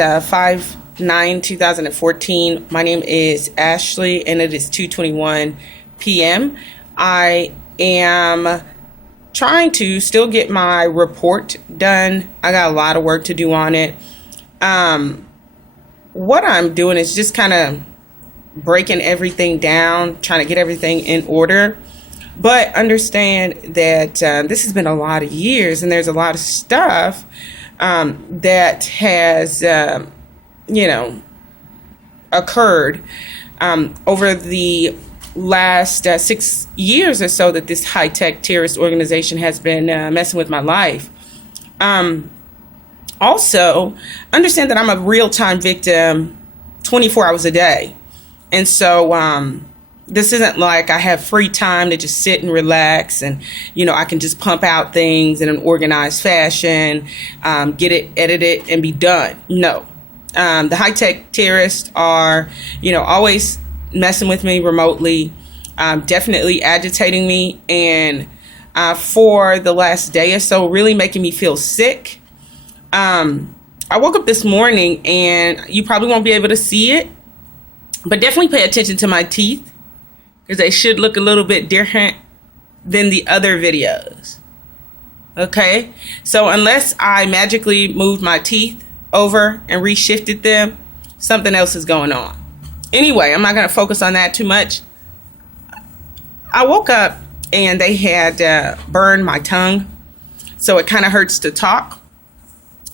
5/9/2014. My name is Ashley, and it is 2:21 p.m. I am trying to still get my report done. I got a lot of work to do on it. What I'm doing is just kind of breaking everything down, trying to get everything in order. But understand that this has been a lot of years, and there's a lot of stuff that has, occurred over the last 6 years or so that this high-tech terrorist organization has been messing with my life. Also, understand that I'm a real-time victim 24 hours a day. And so this isn't like I have free time to just sit and relax and, I can just pump out things in an organized fashion, get it edited and be done. No. The high-tech terrorists are, always messing with me remotely, definitely agitating me, and for the last day or so, really making me feel sick. I woke up this morning, and you probably won't be able to see it, but definitely pay attention to my teeth, because they should look a little bit different than the other videos. Okay? So unless I magically moved my teeth over and reshifted them, something else is going on. Anyway, I'm not going to focus on that too much. I woke up and they had burned my tongue, so it kind of hurts to talk.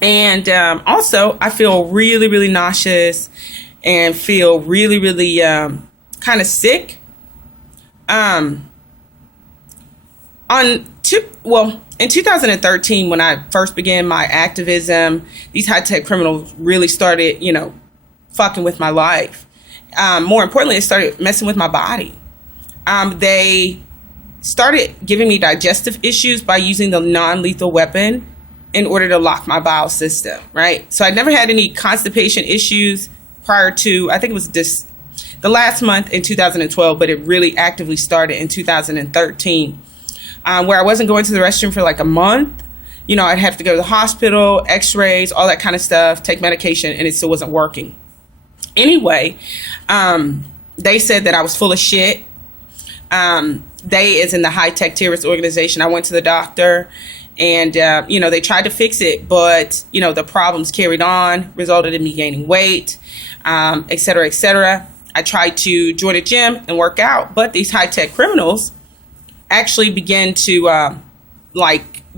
And also, I feel really, really nauseous and feel really, really kind of sick. In 2013, when I first began my activism, these high-tech criminals really started, fucking with my life. More importantly, it started messing with my body. They started giving me digestive issues by using the non-lethal weapon in order to lock my bowel system, right? So I never had any constipation issues prior to, I think it was the last month in 2012, but it really actively started in 2013, where I wasn't going to the restroom for like a month. I'd have to go to the hospital, x-rays, all that kind of stuff, take medication, and it still wasn't working. Anyway, they said that I was full of shit. They is in the high-tech terrorist organization. I went to the doctor, and, they tried to fix it, but, the problems carried on, resulted in me gaining weight, et cetera, et cetera. I tried to join a gym and work out, but these high-tech criminals actually began to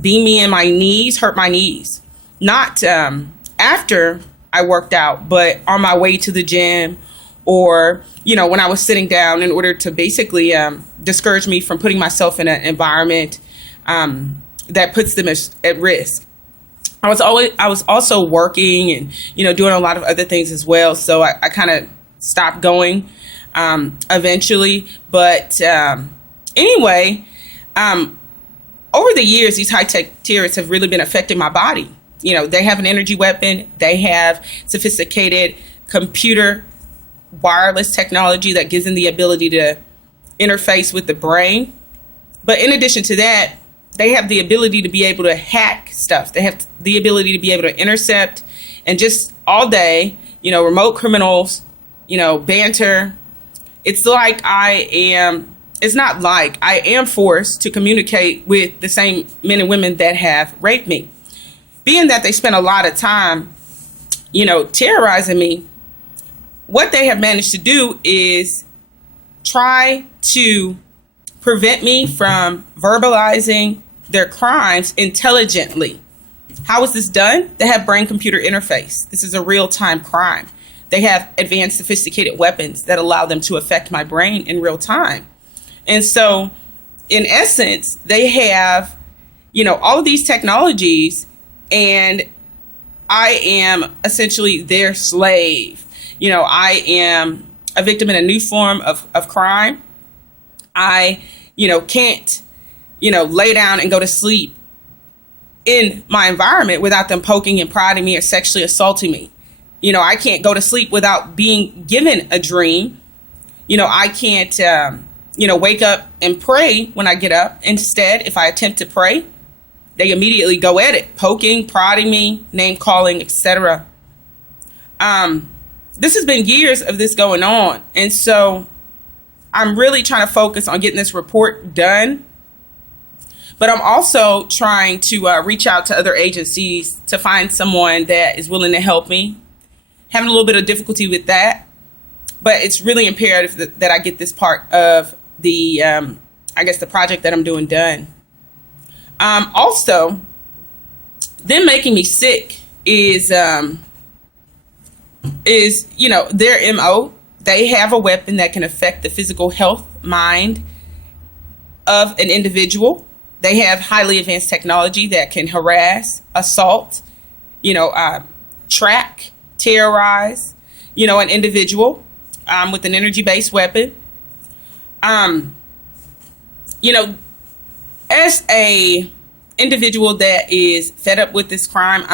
beam me in my knees, hurt my knees. Not after I worked out, but on my way to the gym, or, when I was sitting down, in order to basically discourage me from putting myself in an environment that puts them at risk. I was also working and, doing a lot of other things as well. So I kind of stopped going eventually. But anyway, over the years, these high-tech terrorists have really been affecting my body. They have an energy weapon. They have sophisticated computer wireless technology that gives them the ability to interface with the brain. But in addition to that, they have the ability to be able to hack stuff. They have the ability to be able to intercept, and just all day, remote criminals, banter. It's like I am forced to communicate with the same men and women that have raped me. Being that they spend a lot of time, terrorizing me, what they have managed to do is try to prevent me from verbalizing their crimes intelligently. How is this done? They have brain-computer interface. This is a real-time crime. They have advanced, sophisticated weapons that allow them to affect my brain in real time. And so, in essence, they have, all of these technologies, and I am essentially their slave. I am a victim in a new form of crime. I, can't, lay down and go to sleep in my environment without them poking and prodding me or sexually assaulting me. I can't go to sleep without being given a dream. I can't, wake up and pray when I get up. Instead, if I attempt to pray, they immediately go at it, poking, prodding me, name calling, etc. This has been years of this going on. And so I'm really trying to focus on getting this report done. But I'm also trying to reach out to other agencies to find someone that is willing to help me. Having a little bit of difficulty with that. But it's really imperative that I get this part of the, the project that I'm doing done. Also, them making me sick is their MO. They have a weapon that can affect the physical health, mind of an individual. They have highly advanced technology that can harass, assault, track, terrorize, an individual with an energy-based weapon. As a individual that is fed up with this crime,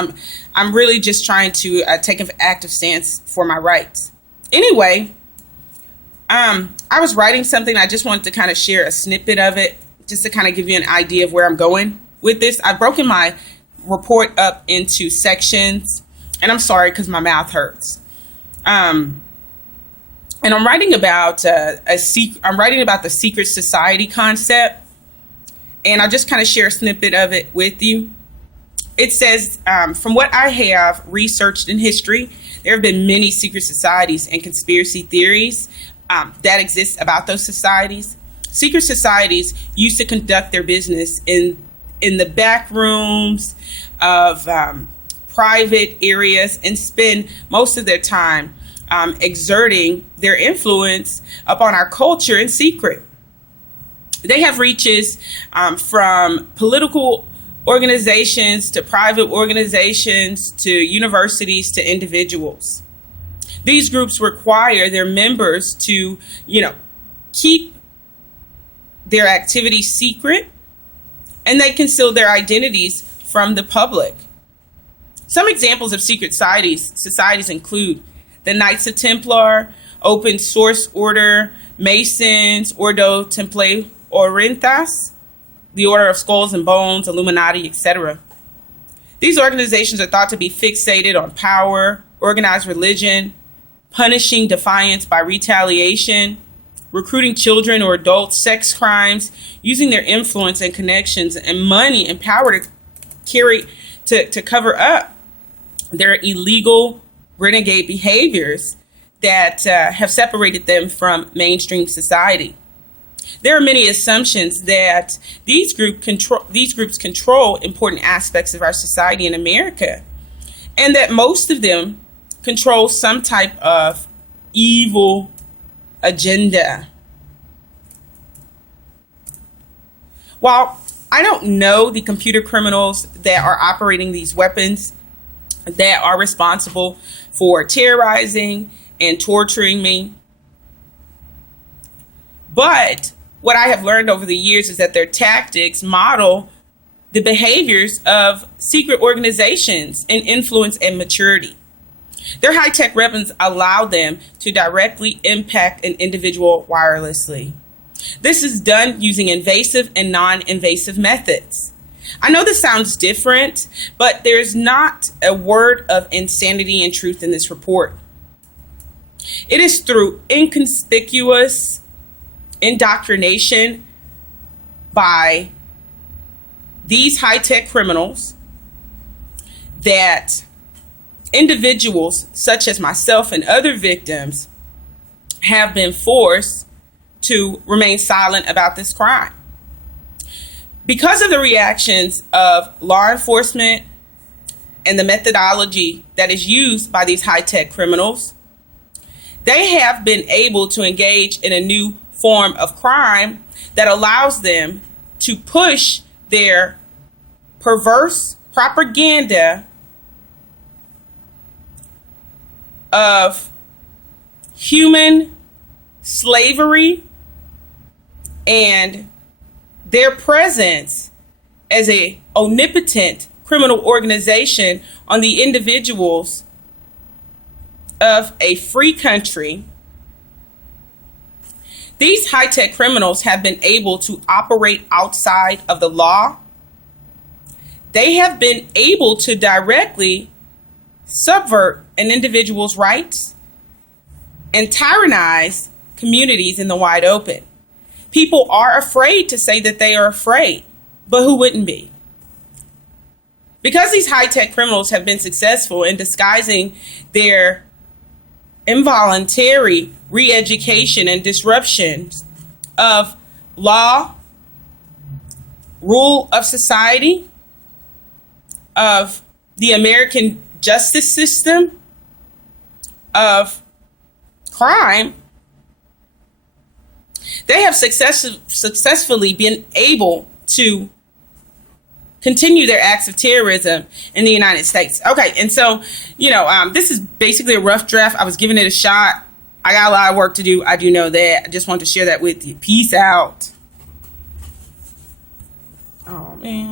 I'm really just trying to take an active stance for my rights. Anyway, I was writing something. I just wanted to kind of share a snippet of it, just to kind of give you an idea of where I'm going with this. I've broken my report up into sections, and I'm sorry because my mouth hurts. And I'm writing about I'm writing about the secret society concept, and I'll just kind of share a snippet of it with you. It says, from what I have researched in history, there have been many secret societies and conspiracy theories that exist about those societies. Secret societies used to conduct their business in the back rooms of private areas and spend most of their time exerting their influence upon our culture in secret. They have reaches from political organizations to private organizations to universities to individuals. These groups require their members to, keep their activities secret, and they conceal their identities from the public. Some examples of secret societies include the Knights of Templar, Open Source Order, Masons, Ordo Templi Orientis, the Order of Skulls and Bones, Illuminati, etc. These organizations are thought to be fixated on power, organized religion, punishing defiance by retaliation, recruiting children or adults, sex crimes, using their influence and connections and money and power to cover up their illegal renegade behaviors that have separated them from mainstream society. There are many assumptions that these groups control important aspects of our society in America, and that most of them control some type of evil agenda. While I don't know the computer criminals that are operating these weapons that are responsible for terrorizing and torturing me, but what I have learned over the years is that their tactics model the behaviors of secret organizations in influence and maturity. Their high-tech weapons allow them to directly impact an individual wirelessly. This is done using invasive and non-invasive methods. I know this sounds different, but there's not a word of insanity and truth in this report. It is through inconspicuous indoctrination by these high-tech criminals that individuals such as myself and other victims have been forced to remain silent about this crime. Because of the reactions of law enforcement and the methodology that is used by these high-tech criminals, they have been able to engage in a new form of crime that allows them to push their perverse propaganda of human slavery and their presence as a omnipotent criminal organization on the individuals of a free country. These high-tech criminals have been able to operate outside of the law. They have been able to directly subvert an individual's rights, and tyrannize communities in the wide open. People are afraid to say that they are afraid, but who wouldn't be? Because these high-tech criminals have been successful in disguising their involuntary re-education and disruptions of law, rule of society, of the American justice system, of crime, they have successfully been able to continue their acts of terrorism in the United States. Okay, and so, this is basically a rough draft. I was giving it a shot. I got a lot of work to do. I do know that. I just wanted to share that with you. Peace out. Oh, man.